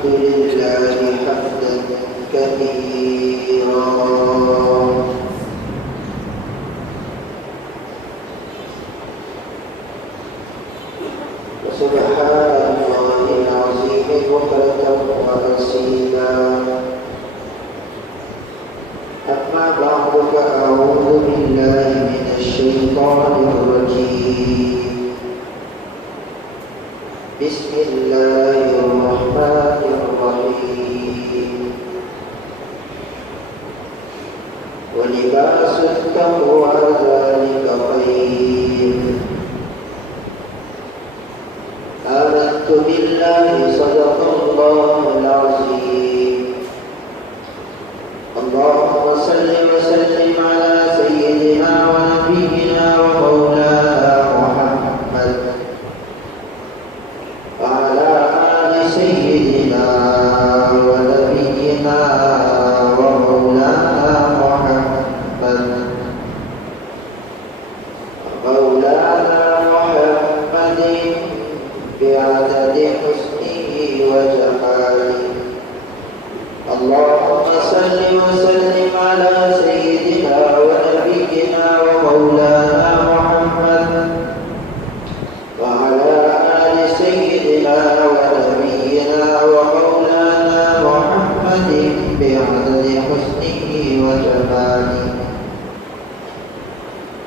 الحمد لله حمدا كثيرا وسبحان الله العظيم بكرة وأصيلا أما بعد فأعوذ بالله من الشيطان الرجيم بسم الله الرحمن الرحيم ولباس التقوى ذلك خير آمنت بالله صدق الله العظيم اللهم صل وسلم على سيدنا ونبينا ومولانا محمد وعلى آل سيدنا ونبينا ومولانا محمد بعدد حسنه وجماله اللهم صل وسلم على سيدنا ونبينا ومولانا محمد وعلى آل سيدنا ونبينا ومولانا محمد بعدد حسنه وجماله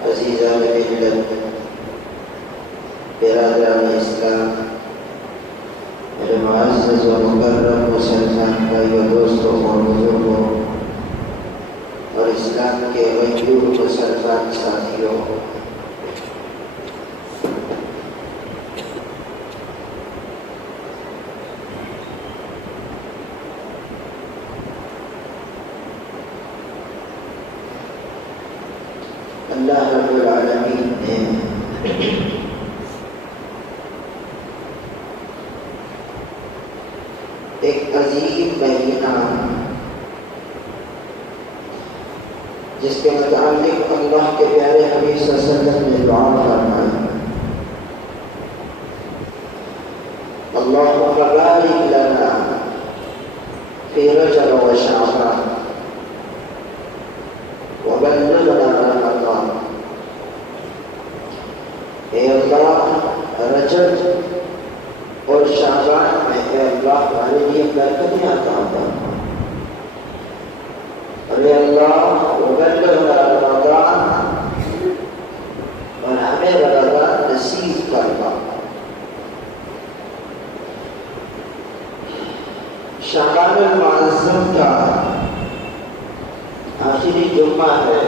عزيزان بالله برادران اسلام میرے معزز و مکرم مسلمان بھائی و دوستوں اور بزرگوں اور اسلام کے غیور مسلمان ساتھیوں، اللہ رب العالمین نے ایک عظیم مہینہ جس کے متعلق اللہ کے پیارے حبیب صلی اللہ علیہ وسلم نے دعا فرمائی، اللہم بارک لنا فی رجب و شعبان وبلغنا رمضان۔ اے اللہ رجب اور شعبان میں اے اللہ ہمارے لیے برکتیں عطا فرما، اور اے اللہ وبلغنا رمضان اور ہمیں رمضان نصیب فرما۔ شعبان المعظم کا آخری جمعہ ہے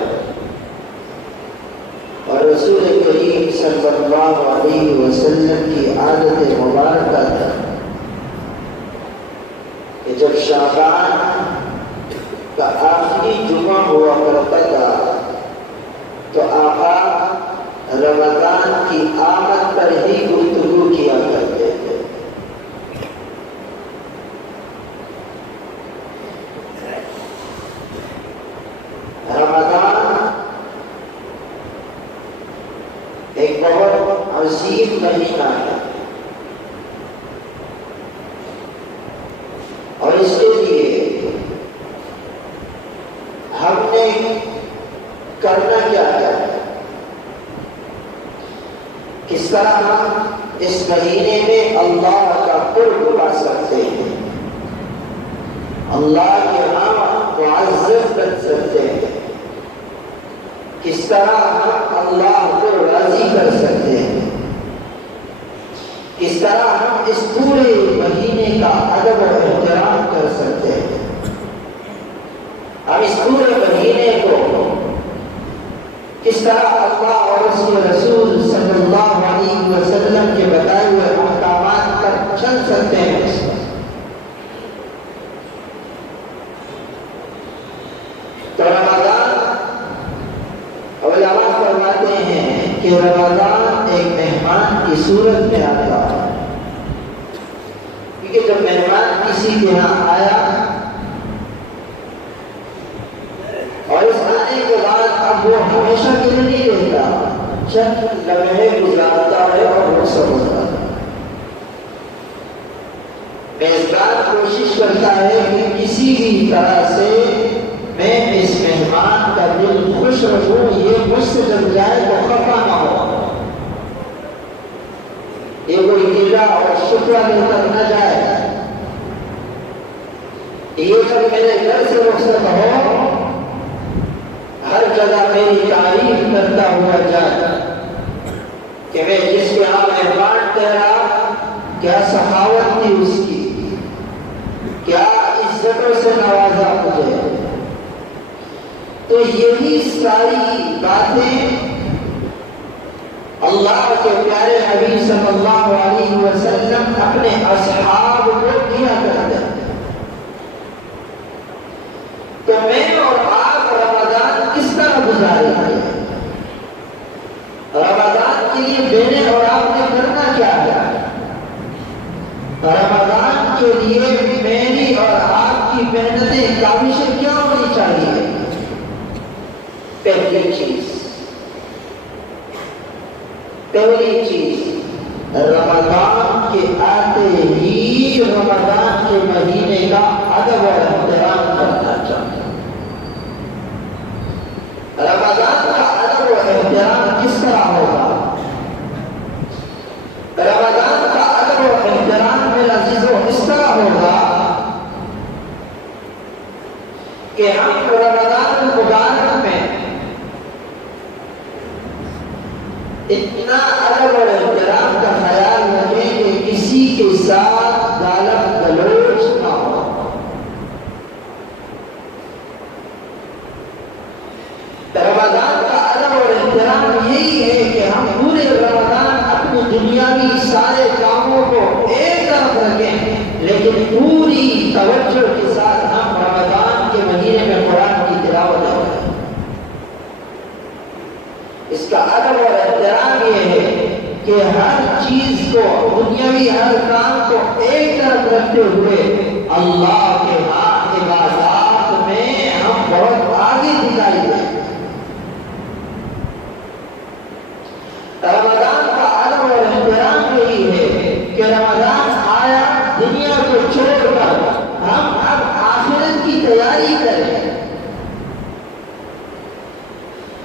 اور رسول کریم صلی اللہ علیہ وسلم کی عادت مبارکہ تھا کہ جب شعبان کا آخری جمعہ ہوا کرتا تھا تو آقا رمضان کی آمد پر ہی گفتگو کیا کرتے تھے۔ رمضان ایک بہت عظیم مہینہ ہے اور اس کے لیے ہم نے کرنا کیا ہے، کس طرح ہم اس مہینے میں اللہ کا قرب پا سکتے ہیں، اللہ کے ہاں معزز بن سکتے ہیں، کس طرح ہم اللہ کو راضی کر سکتے ہیں، کس طرح ہم اس پورے مہینے کا ادب و احترام کر سکتے ہیں، ہم اس پورے مہینے کو کس طرح اللہ اور اس کے رسول صلی اللہ علیہ وسلم کے بتائے ہوئے احکامات پر چل سکتے ہیں۔ تو رمضان علماء فرماتے ہیں کہ رمضان ایک مہمان کی صورت میں آتا ہے، کیونکہ جب مہمان کسی کے یہاں آیا اور اس آنے کے بعد اب وہ ہمیشہ کے لیے نہیں رہتا، چند لمحے گزارتا ہے اور وہ سب ہوتا ہے۔ میزبان کوشش کرتا ہے کہ کسی بھی طرح سے میں اس مہمان کا دل خوش رکھوں، یہ مجھ سے جب جائے تو خفا نہ ہو، یہ کوئی گلا اور شکوہ لے کر نہ جائے، یہ سب میرے گھر سے رخصت ہو، ہر جگہ میری تعریف کرتا ہوا جائے کہ میں جس کے ہاں مہمان ٹھہرا، کیا سخاوت تھی اس کی، کیا عزتوں سے نوازا مجھے۔ تو یہی ساری باتیں اللہ کے پیارے حبیب صلی اللہ علیہ وسلم اپنے اصحاب کو کیا کرتے ہیں۔ تو میں اور آپ رمضان کس طرح گزارے ہیں؟ رمضان کے لیے میرے اور آپ نے کرنا کیا ہے؟ رمضان کے لیے میری اور آپ کی محنتیں کاوشیں کیا ہونی چاہیے؟ پہلی چیز رمضان کے آتے ہی رمضان کے مہینے کا ادب اور احترام کرنا چاہیے۔ رمضان کا ادب و احترام کس طرح ہوگا؟ رمضان کا ادب و احترام میرے عزیزوں اس طرح ہوگا کہ ہم رمضان المبارک میں اتنا ادب اور احترام کا خیال رکھیں کہ کسی کے ساتھ گالم گلوچ نہ ہو۔ رمضان کا ادب اور احترام یہی ہے کہ ہم پورے رمضان اپنی دنیاوی سارے کاموں کو ایک طرف رکھیں، لیکن پوری توجہ کے ساتھ ہم رمضان کے مہینے میں قرآن کی تلاوت کریں۔ اس کا ادب اور احترام یہ ہے کہ ہر چیز کو، دنیاوی ہر کام کو ایک طرف رکھتے ہوئے اللہ کے ہاں عبادات میں ہم بہت آگے دکھائی دیں۔ رمضان کا ادب اور احترام یہی ہے کہ رمضان آیا، دنیا کو چھوڑ کر ہم اب آخرت کی تیاری کریں۔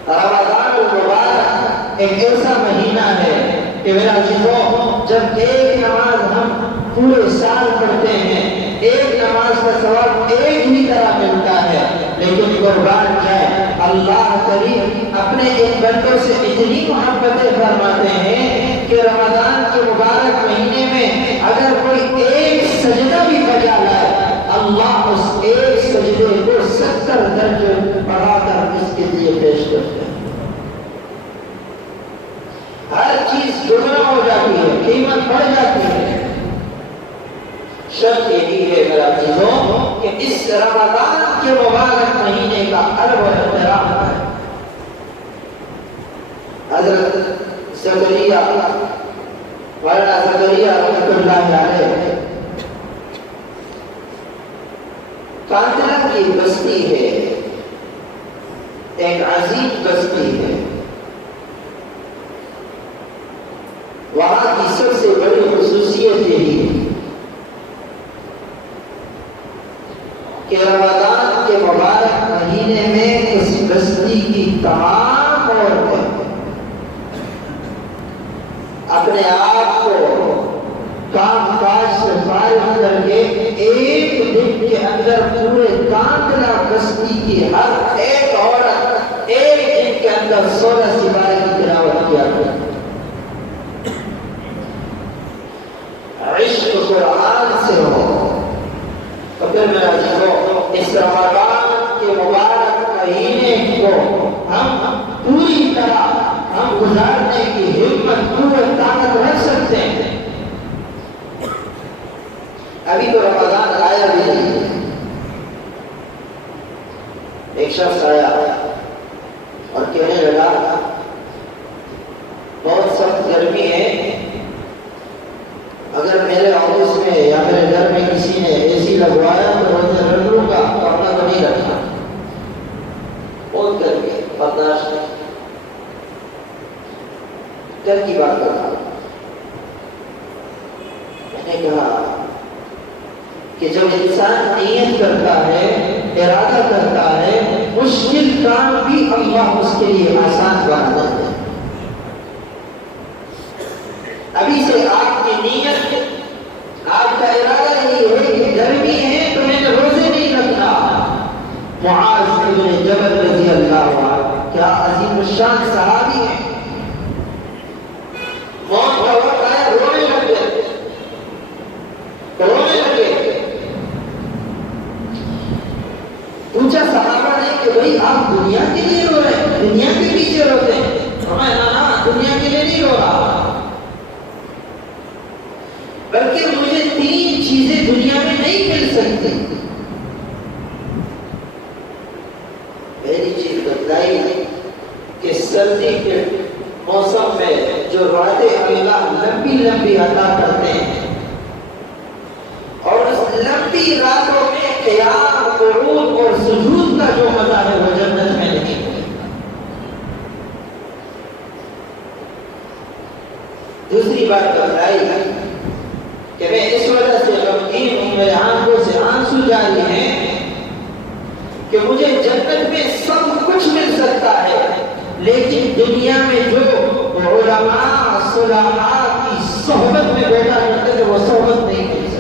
رمضان المبارک ایک ایسا مہینہ ہے کہ میرا عزیزوں، جب ایک نماز ہم پورے سال پڑھتے ہیں، ایک نماز کا ثواب ایک ہی طرح ملتا ہے، لیکن قربان جائے اللہ کریم اپنے ایک بندوں سے اتنی محبتیں فرماتے ہیں کہ رمضان کے مبارک مہینے میں اگر کوئی ایک سجدہ بھی بجا لائے، اللہ اس ایک سجدے کو 70 درجے بڑھا کر اس کے لیے پیش کرتے ہیں۔ ہر چیز دگنا ہو جاتی ہے، قیمت بڑھ جاتی ہے۔ شرط یہی ہے میرا عزیزوں کہ اس رمضان کے مبارک مہینے کا ادب و احترام ہے۔ حضرت زکریا مولانا زکریا رحمۃ اللہ علیہ قاتلہ کی بستی ہے، ایک عظیم بستی ہے۔ وہاں کی سب سے بڑی خصوصیت یہی ہے کہ رمضان کے مبارک مہینے میں اس بستی کی تمام عورتیں اپنے آپ کو کام کاج سے فارغ کر کے ایک دن کے اندر پورے کانتلا بستی کی ہر ایک عورت ایک دن کے اندر 16 سپارے کی تلاوت کیا کرتی۔ عشق قرآن سے ہو تو پھر میرا عزیزوں، اس رمضان کے مبارک مہینے کو ہم پوری طرح ہم گزارنے کی ہمت قوت طاقت رکھ سکتے ہیں۔ ابھی تو رمضان آیا بھی نہیں، ایک شخص آیا اور کہنے لگا بہت سخت گرمی ہے، اگر میرے آفس میں یا میرے گھر میں کسی نے اے سی لگوایا تو روزے رکھ لوں گا، ورنہ تو نہیں رکھنا، بہت گرمی ہے، برداشت نہیں۔ گھر کی بات کر رہا، میں نے کہا کہ جب انسان نیت کرتا ہے، ارادہ کرتا ہے، مشکل کام بھی اللہ اس کے لیے آسان بنا دیتا ہے۔ ابھی سے آپ کی نیت، آپ کا ارادہ یہی ہے کہ گرمی ہے تو میں نے روزے نہیں رکھنا۔ معاذ بن جبل رضی اللہ عنہ کیا عظیم الشان صحابی ہیں، موت کا وقت آیا، رونے لگے۔ پوچھا صحابہ نے کہ بھائی آپ دنیا کے لیے رو رہے ہیں، دنیا کے پیچھے روتے ہیں؟ فرمایا نا دنیا کے لیے نہیں رو رہا، بلکہ مجھے 3 چیزیں دنیا میں نہیں مل سکتی۔ پہلی چیز بتلائی کہ سردی کے موسم میں جو راتیں اللہ لمبی لمبی عطا کرتے ہیں، اور اس لمبی راتوں میں قیام، قعود اور سجود کا جو مزہ ہے وہ جنت میں نہیں ہے۔ دوسری بات بتلائی کہ میں اس وجہ سے غمگین ہوں، میرے آنکھوں سے آنسو جاری ہیں کہ مجھے جنت میں سب کچھ مل سکتا ہے، لیکن دنیا میں جو علماء صلحاء کی صحبت میں بیٹھا کرتے تھے وہ صحبت نہیں مل سکتی۔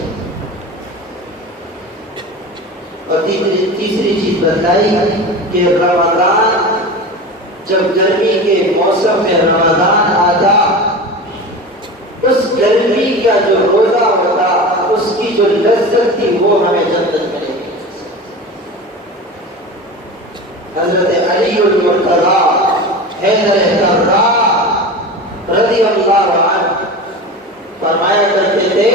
اور تیسری چیز بتائی کہ رمضان، جب گرمی کے موسم میں رمضان آتا، اس گرمی کا جو روزہ ہوتا، اس کی جو لذت تھی وہ ہمیں جنت میں نہیں مل سکتی۔ حضرت علی المرتضیٰ حیدر کرار رضی اللہ عنہ فرمایا کرتے تھے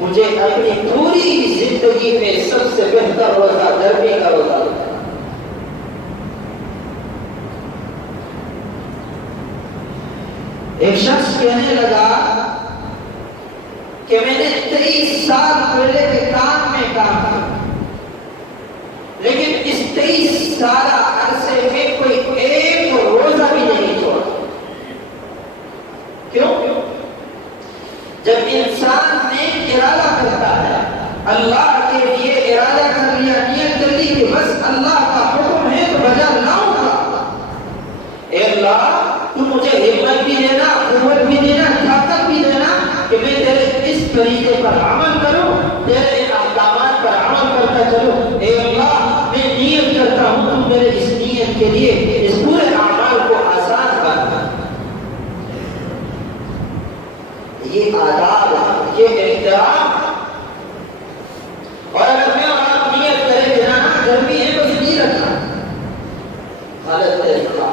مجھے اپنی پوری زندگی میں سب سے بہتر روزہ گرمی کا روزہ ہوتا ہے۔ ایک شخص کہنے لگا کہ میں نے 23 سال پہلے کے کام میں کام کیا، لیکن اس 23 سالہ عرصے میں کوئی ایک روزہ بھی نہیں چھوڑا۔ کیوں؟ جب انسان نے ارادہ کرتا ہے، اللہ کے لیے ارادہ کر لیا، نیت کر لی کہ بس اللہ کا حکم ہے تو بجا لاؤں گا، اے اللہ تو مجھے ہمت بھی دینا، قوت بھی دینا، طاقت بھی دینا کہ میں تیرے اس طریقے پر عمل کروں، تیرے احکامات پر عمل کرتا چلوں۔ اے اللہ میں نیت کرتا ہوں تم میرے اس نیت کے لیے اس پورے اعمال کو آسان کرنا۔ یہ آداب، یہ احترام۔ اور اگر میں اور آپ نیت کریں کہ نا گرمی ہے تو نہیں رکھنا، غلط طریقہ۔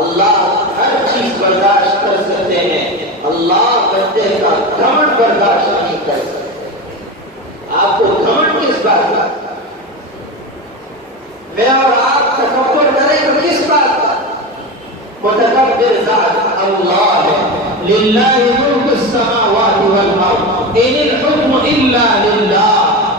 اللہ ہر چیز برداشت کر سکتے ہیں، اللہ بندے کا گھمنڈ برداشت نہیں کر سکتے۔ آپ کو گھمنڈ کس بات کا؟ میں اور آپ تکبر کریں تو کس بات کا؟ متکبر ذات اللہ ہے، للہ ملک السماوات والارض ان الحکم الا للہ،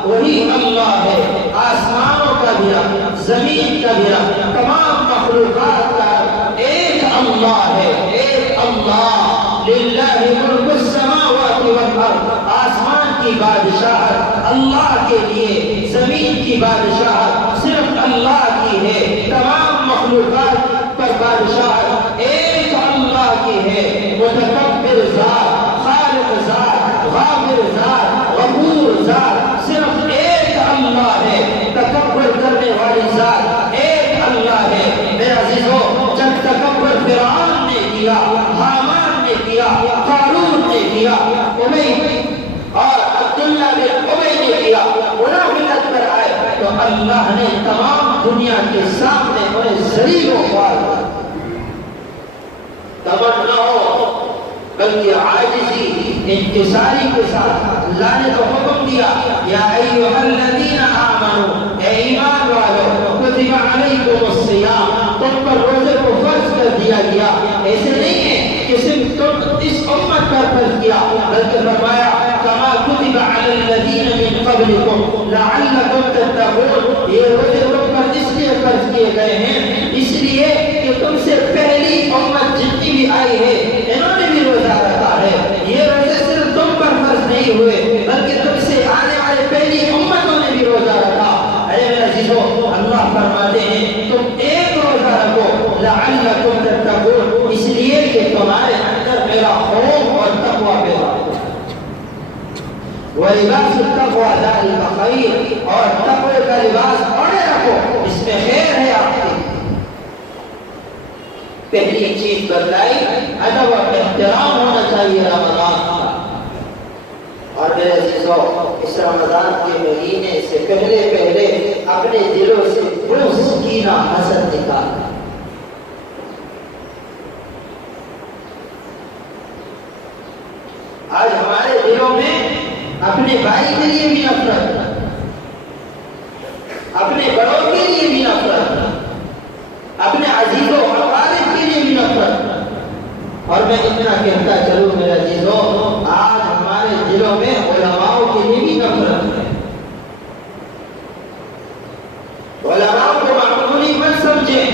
وہی اللہ ہے، آسمانوں کا بھی رب، زمین کا بھی رب، تمام مخلوقات کا رب ایک اللہ ہے، ایک اللہ۔ للہ ملک السماوات والارض، آسمان کی بادشاہت اللہ کے لیے، زمین کی بادشاہت صرف اللہ کی ہے، تمام مخلوقات پر بادشاہت ایک اللہ کی ہے۔ متکبر ذات، خالق ذات، غافر ذات، غفور ذات صرف ایک اللہ ہے، تکبر کرنے والی ذات ایک اللہ ہے۔ میرے عزیزو، جب تکبر فرعون نے کیا، حامان نے کیا، قارون نے کیا، ابی اور عبداللہ بن ابی نے کیا، منافقت پر آئے تو اللہ نے تمام دنیا کے سامنے انہیں ذلیل و خوار کیا۔ کمر نہ ہو بلکہ عاجزی، انکساری کے ساتھ اللہ نے تو حکم دیا، یا ایھا الذین آمنوا، اے ایمان والو، کتب علیکم الصیام، تم پر روزے کو فرض کر دیا گیا۔ ایسے نہیں ہے کہ صرف تم اس امت پر فرض کیا، بلکہ فرمایا کما کتب علی الذین من قبلکم لعلکم تتقون، یہ روزے تم پر اس لیے فرض کیے گئے ہیں اس لیے کہ تم سے پہلی امت جتنی بھی آئی ہے انہوں نے بھی روزہ رکھا ہے۔ یہ روزے صرف تم پر فرض نہیں ہوئے بلکہ تم سے آنے والے پہلی وَلِبَاسُ التَّقْوَىٰ ذَٰلِكَ خَيْرٌ، اور تقوی کا لباس اوڑھے رکھو، اس میں خیر ہے آپ کی۔ پہلی چیز بتلائی ادب اور احترام ہونا چاہیے رمضان کا۔ اور میرے عزیزو، اس رمضان کے مہینے سے پہلے اپنے دلوں سے بغض، کینہ، حسد نکال۔ آج ہمارے دلوں میں اپنے بھائی کے لیے بھی نفرت، اپنے بڑوں کے لیے بھی نفرت، اپنے عزیزوں اقارب کے لیے بھی نفرت۔ اور میں اتنا کہتا چلوں میرے عزیزوں، آج ہمارے دلوں میں علماء کے لیے بھی نفرت ہے۔ علماء کو معمولی مت سمجھیں۔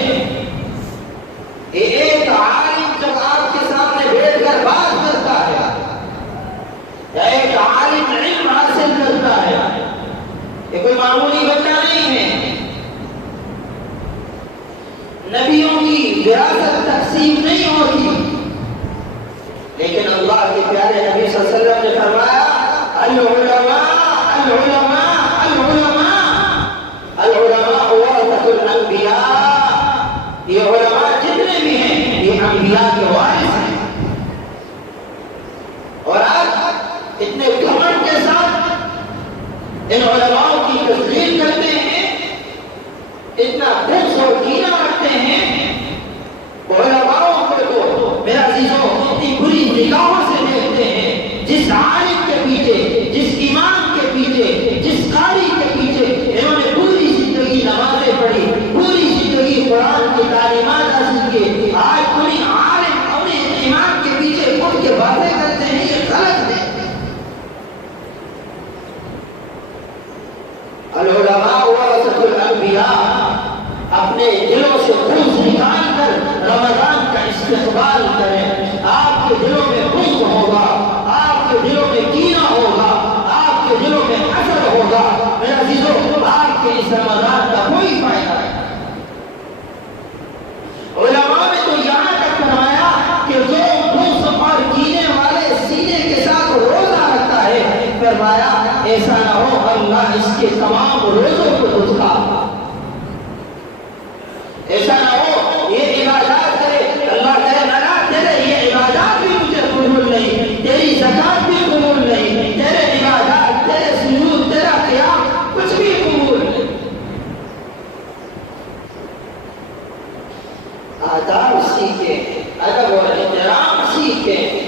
ایک عالم جب آپ کے سامنے بیٹھ کر بات کرتا ہے، ایک عالم علم حاصل کرتا ہے، یہ کوئی معمولی بچہ نہیں ہے۔ نبیوں کی وراثت تقسیم نہیں ہوتی، لیکن اللہ کے پیارے نبی صلی اللہ علیہ وسلم نے فرمایا العلماء العلماء العلماء العلماء ورثۃ الانبیاء، یہ علماء جتنے بھی ہیں یہ انبیاء کے وارث ہیں۔ اور آج اتنے گھمنڈ کے ساتھ ان علماء کی تذلیل کرتے ہیں، اتنا بغض اور کینہ رکھتے ہیں، علماء کو تو میرا عزیزوں اتنی بری نگاہوں سے دیکھتے ہیں۔ جس عالم کے پیچھے، جس امام کے پیچھے، جس قاری کے پیچھے انہوں نے پوری زندگی نمازیں پڑھی، پوری زندگی قرآن کی تعلیمات حاصل کی، آج کوئی عالم اپنے امام کے پیچھے اٹھ کے باتیں کرتے ہیں، یہ غلط ہے۔ العلماء ورثۃ الانبیاء، اپنے دلوں سے بغض نکال کر رمضان کا استقبال کریں۔ آپ کے دلوں میں بغض ہوگا، آپ کے دلوں میں کینہ ہوگا، آپ کے دلوں میں حسد ہوگا، میرے عزیزوں آپ کے اس رمضان کا کوئی فائدہ نہیں۔ علماء نے تو یہاں تک فرمایا کہ جو بغض اور کینے والے سینے کے ساتھ روزہ رکھتا ہے، فرمایا ایسا نہ ہو اللہ اس کے تمام روزوں کو دکھا، ایسا نہ ہو یہ عبادات کرے اللہ کہے نہ تیرے یہ عبادات بھی مجھے قبول نہیں، تیری زکات بھی قبول نہیں، تیرے عبادات، تیرے سجود، تیرا قیام کچھ بھی قبول نہیں۔ آداب سیکھیں، ادب اور احترام سیکھیں۔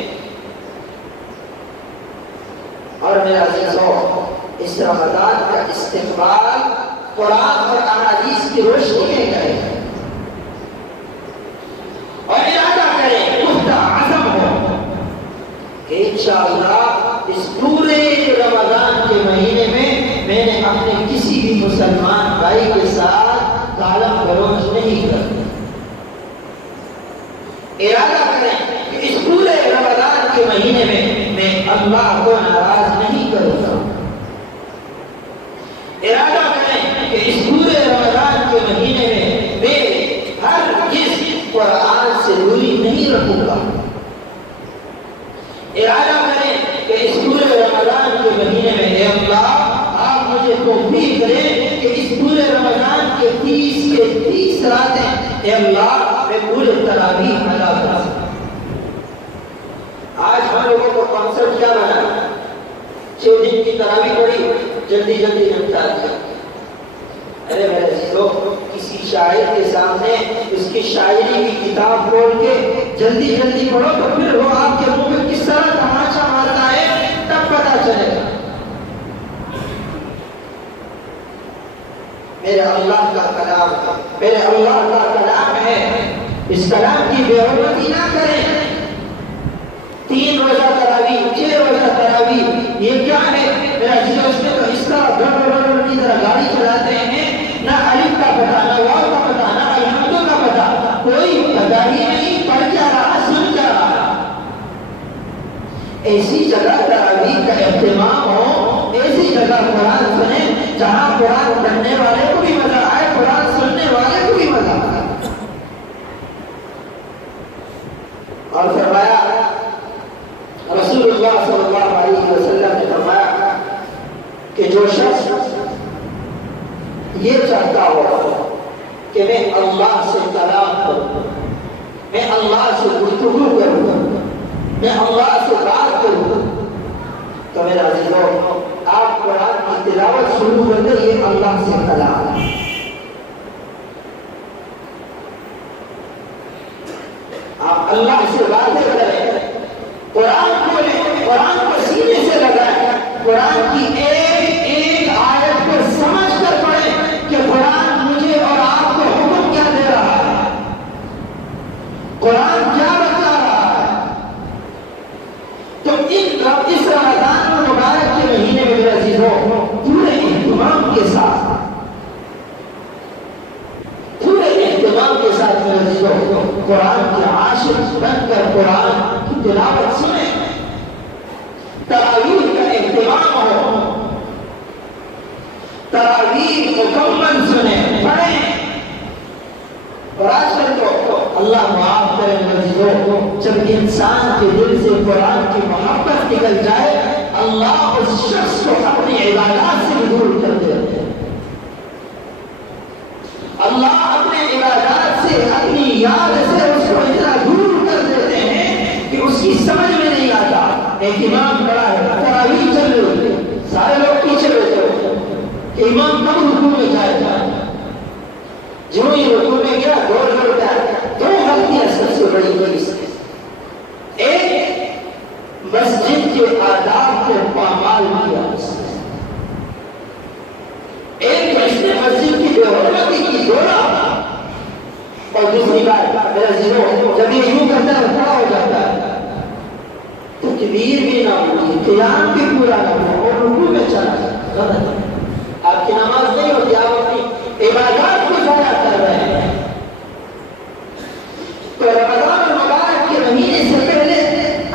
اور میرا عزیزوں، اس رمضان کا استقبال قرآن اور احادیث کی روشنی میں کریں اور ارادہ کریں، پختہ عزم ہو کہ انشاءاللہ اس پورے رمضان کے مہینے میں نے اپنے کسی بھی مسلمان بھائی کے ساتھ گالا گلوچ نہیں کرنا۔ ارادہ کریں کہ اس پورے رمضان کے مہینے میں اللہ کو ناراض نہیں کروں گا۔ ارادہ کریں کہ اس پورے رمضان کے مہینے میں ہر چیز قرآن سے دوری نہیں رکھوں گا۔ ارادہ کریں کہ اس پورے رمضان کے مہینے میں اے اللہ آپ مجھے توفیق کریں کہ اس پورے رمضان کے 30 راتیں اے اللہ میں پورے تراویح ادا کر سکوں۔ آج ہم لوگوں کو کانسیپٹ کیا بنا؟ 6 دن کی تراویح پڑھی، جلدی نمٹا دیا۔ ارے میرے عزیزو، کسی شاعر کے سامنے اس کی شاعری کی کتاب کھول کے جلدی پڑھو تو پھر وہ آپ کے منہ میں کس طرح تماشا مارتا ہے تب پتا چلے گا۔ میرے اللہ کا کلام ہے، میرے اللہ کا کلام ہے، اس کلام کی بے حرمتی نہ کریں۔ 3 روزہ تراویح، 6 روزہ تراویح، یہ کیا ہے میرا عزیزو؟ اس میں تو اس طرح گڑبڑ کی طرح گاڑی چلاتے ہیں، نہ الف کا پتہ، نہ واو کا پتہ، نہ الحمد کا پتہ، کوئی پتہ ہی نہیں، پڑھ کیا رہا، سن کیا رہا۔ ایسی جگہ تراویح کا اہتمام ہو، ایسی جگہ قرآن سنیں جہاں قرآن پڑھنے والے کو بھی مزہ آئے، قرآن سننے والے کو بھی مزہ آئے۔ اور فرمایا رسول اللہ صلی اللہ علیہ وسلم نے فرمایا میں اللہ سے گفتگو کروں، میں اللہ سے بات کروں، تو میرا عزیزو آپ قرآن کی تلاوت شروع کر دیں، یہ اللہ سے کلام ہے۔ آپ اللہ سے باتیں کریں، قرآن کھولیں، قرآن کو سینے سے لگائیں، قرآن کی ایک ایک آیت کو سمجھ کر پڑھیں کہ قرآن مجھے اور آپ کو حکم کیا دے رہا ہے، قرآن کیا بتا رہا ہے۔ تو اس رمضان مبارک کے مہینے میں میرے عزیزوں پورے اہتمام کے ساتھ میرے عزیزوں قرآن کے عاشق بن کر قرآن کی تلاوت سنیں، تراویح کا اہتمام ہو، تراویح مکمل سنیں، پڑھیں۔ اور آج کل تو اللہ معاف کرے میرے عزیزوں، جب انسان کے دل سے قرآن کی محبت نکل جائے، اللہ اس شخص کو اپنی عبادات سے دور کر دیتے ہیں۔ اللہ اپنے عبادات سے، اپنی یاد سے اس کو اتنا دور کر دیتے ہیں کہ اس کی سمجھ میں نہیں آتا۔ اہتمام بڑا ہے، تراویح چل رہی ہے، سارے لوگ پیچھے بیٹھے ہوتے ہیں کہ امام کب رکوع میں جائے گا، جو ہی رکوع میں گیا دوڑ دوڑ کر دو غلطیاں سب سے بڑی بڑی، ایک مسجد کے آداب کو پامال کیا، ایک مسجد کی بے حرمتی کی دوڑا، اور دوسری بات میرے عزیزوں جب یہ یوں کرتا ہے کھڑا ہو جاتا ہے، تکبیر بھی نہ ہوئی، قیام بھی پورا نہ ہوا اور رکوع میں چلا جاتا ہے۔ آپ کی نماز نہیں ہوتی، آپ اپنی عبادات کو ضائع کر رہے ہیں۔ تو رمضان المبارک کے مہینے سے پہلے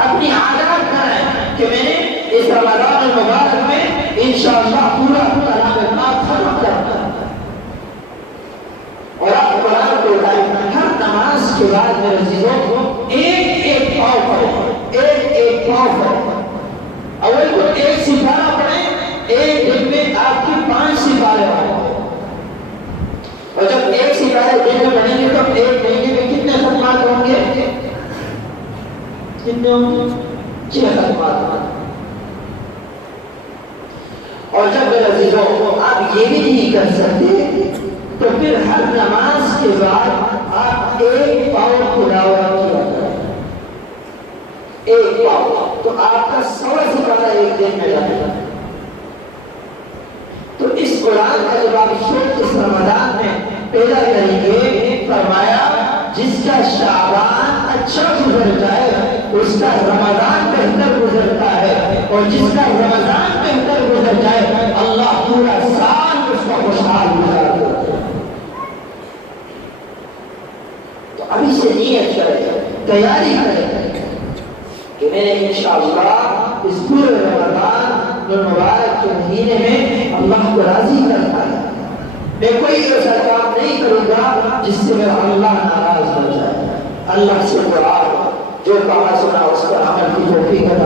اپنی عادات کریں کہ میں نے اس رمضان المبارک میں انشاءاللہ پورا کلام پاک ختم کرنا ہے، اور آپ قرآن کو ہر نماز کے بعد میرے عزیزوں ایک ایک پاؤ پڑھیں، ایک ایک پاؤ پڑھیں۔ اول کو ایک سپارہ پڑھیں، ایک دن میں آپ کی 5 سپارے ہوں، اور جب ایک سپارے دن میں پڑھیں گے تو ایک مہینے میں کتنے ختمات ہوں گے؟ کتنے ہوں گے؟ 6 ختمات ہوں گے۔ اور جب میرے عزیزوں آپ یہ بھی نہیں کر سکتے تو پھر ہر نماز کے بعد آپ ایک پاؤ تلاوت کیا کریں، ایک پاؤ، تو آپ کا 100 سپارہ ایک دن میں جائے گا۔ تو اس قرآن کا جب آپ شوق اس رمضان میں پیدا کریں گے، فرمایا جس کا شعبان اچھا گزر جائے اس کا رمضان بہتر گزرتا ہے، اور جس کا رمضان بہتر گزر جائے اللہ پورا سال اس کو خوشحال گزار دیتا ہے۔ تو ابھی سے نیت کریں، تیاری کریں کہ میں نے انشاءاللہ اس پورے رمضان المبارک کے مہینے میں اللہ کو راضی کرنا ہے، میں کوئی ایسا کام نہیں کروں گا جس سے میرا اللہ ناراض ہو جائے۔ اللہ سے دعا جو کہا سنا اس پر عمل کی توفیق عطا